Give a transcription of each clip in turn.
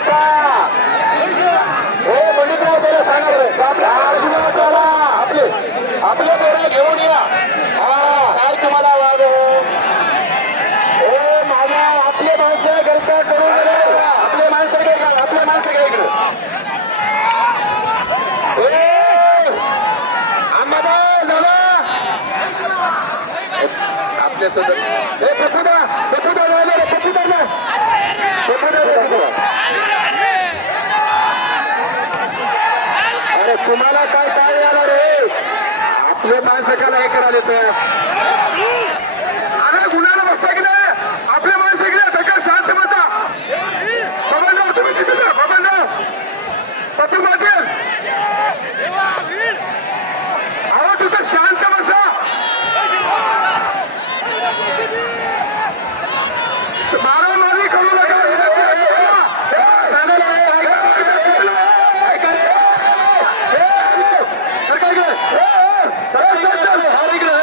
नका नका हे पंडितराव त्याला सांगा त्याला आपले आपले घेऊन या. हा काय तुम्हाला वाद हे माझ्या आपले माणसं गलत्या करून आपले माणसं काय आपले माणसं काय इकडे. दादा! आपल्यासोबत हे पपुदा दादा रे, पपुदा ना पपुदा रे, पपुदा. अरे तुम्हाला काय काय आलं रे आपले माणसं काला हे करायला तर. अरे गुन्ह्याला बसता की नाही? आपले माणसं गेले सगळं शांत बसा. बाबांना तुम्ही तिथे बाबांना बबनराव पप्पू पाटील अहो तिथं शांत बसा मारामारी करू नका सांगायला आहे, ऐका, ऐका, ऐका. ए, ए, सरका इकडे. ए, ए, सरका इकडे. अरे इकडे.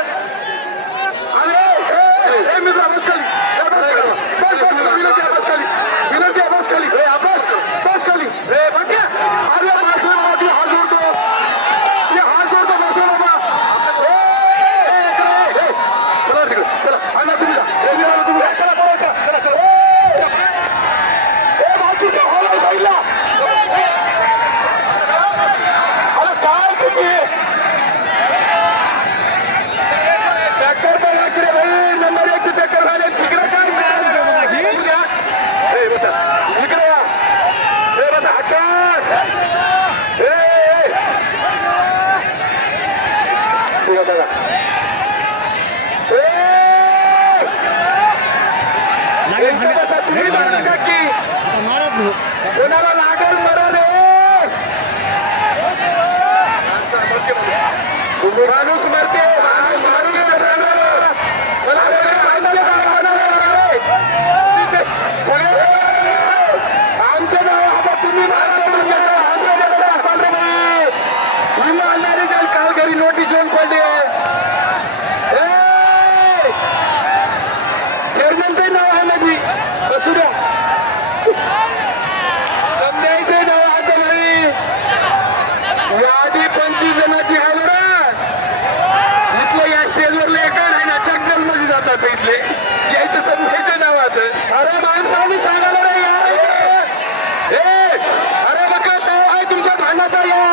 अरे, ए, ए, मित्रा, बस खाली. ए, बस खाली. बस खाली. विनंती आहे, बस खाली. विनंती आहे, बस खाली. ए, हा, बस. बस खाली. ए, बाकी. अरे, मागले मला तू हात जोडतो. ये हात जोडतो, बसव बाबा. ए, ए, इकडे, ए, ए. चला तिकडे. चला. आणा तुम्ही जा. ए, निघाला तुम्ही जा. चला, पळा, चला. चला, चला. ए, ए, बाजूच्या हॉलवर साईडला. अरे, काय तुम्ही टक्कर बघा की रे भाई नंबर एक ची टक्कर झाली तिकडे काय इकडे या. ए, बसा. इकडे या. ए, बसा. आकाश. ए, ए. ठीक आहे, चेअरमनचे नाव आहे नदी बसू द्या. समजायचे नाव आता नाही यादी पंचवीस जणांची आहे बरं. इथलं या स्टेजवर एका नाही ना चक्करमध्ये जातात इथले. यायचं समजायचं नावाचं अरे माणसाने सांगायला नाही अरे बघा तो आहे तुमच्या भांडाचा या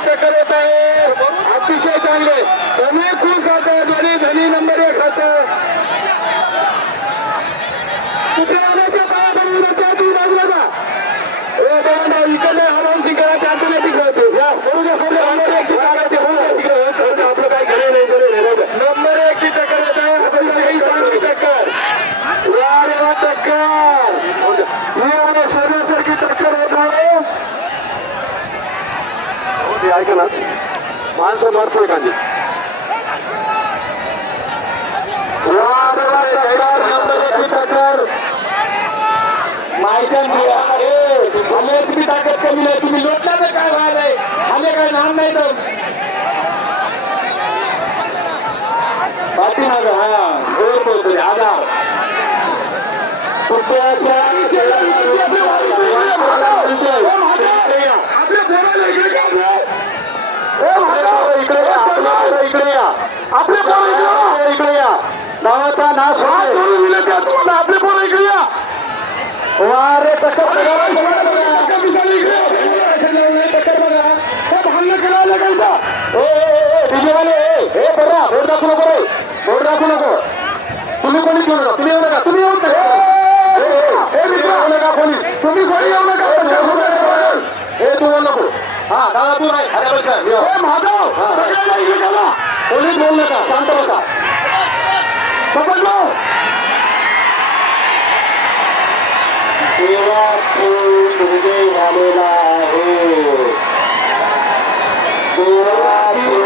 नंबर एक येत आहे अतिशय चांगले कमी खुश होत धनी धनी नंबर एक होत कुठे आल्याच्या पाया बनवून त्या तुम्ही बाजूला जा ए बाबा इकडे हनुमान सिंग त्यातून या द्या सोडू द्या नंबर एक ची जागा ते होऊ द्या तिकडे होऊ द्या. आपलं काही घरी नाही घरी नाही राहू द्या. नंबर एक ची टक्कर येत आहे अतिशय चांगली टक्कर या रे वा टक्कर ही एवढ्या सोन्यासारखी टक्कर होत आहे ते ऐका ना. माणसं मारतोय कांदी म्हणजे? माहिती तुम्ही ताकद कमी नाही तुम्ही लोटला तर काय व्हायलाय आले काय नाम नाही तर पाठी माझा हा जोर पोहोचले आधार आपल्या पोराला इकडे का इकडे या इकडे या. आपले पोरं इकडे या. नावाचा नाश करून विनंती आहे तुम्हाला. आपले पोरं इकडे या. वारे टक्कर हे बर्रा, बोट दाखवू नको रे. बोट दाखवू नको. तुम्ही कोणी घेऊ नका. तुम्ही येऊ नका. तुम्ही येऊ नका माधव सगळ्यांना चला. पोलीस बोल नका शांत बसा. समजलो तेव्हा फूल झालेला आहे. तेव्हा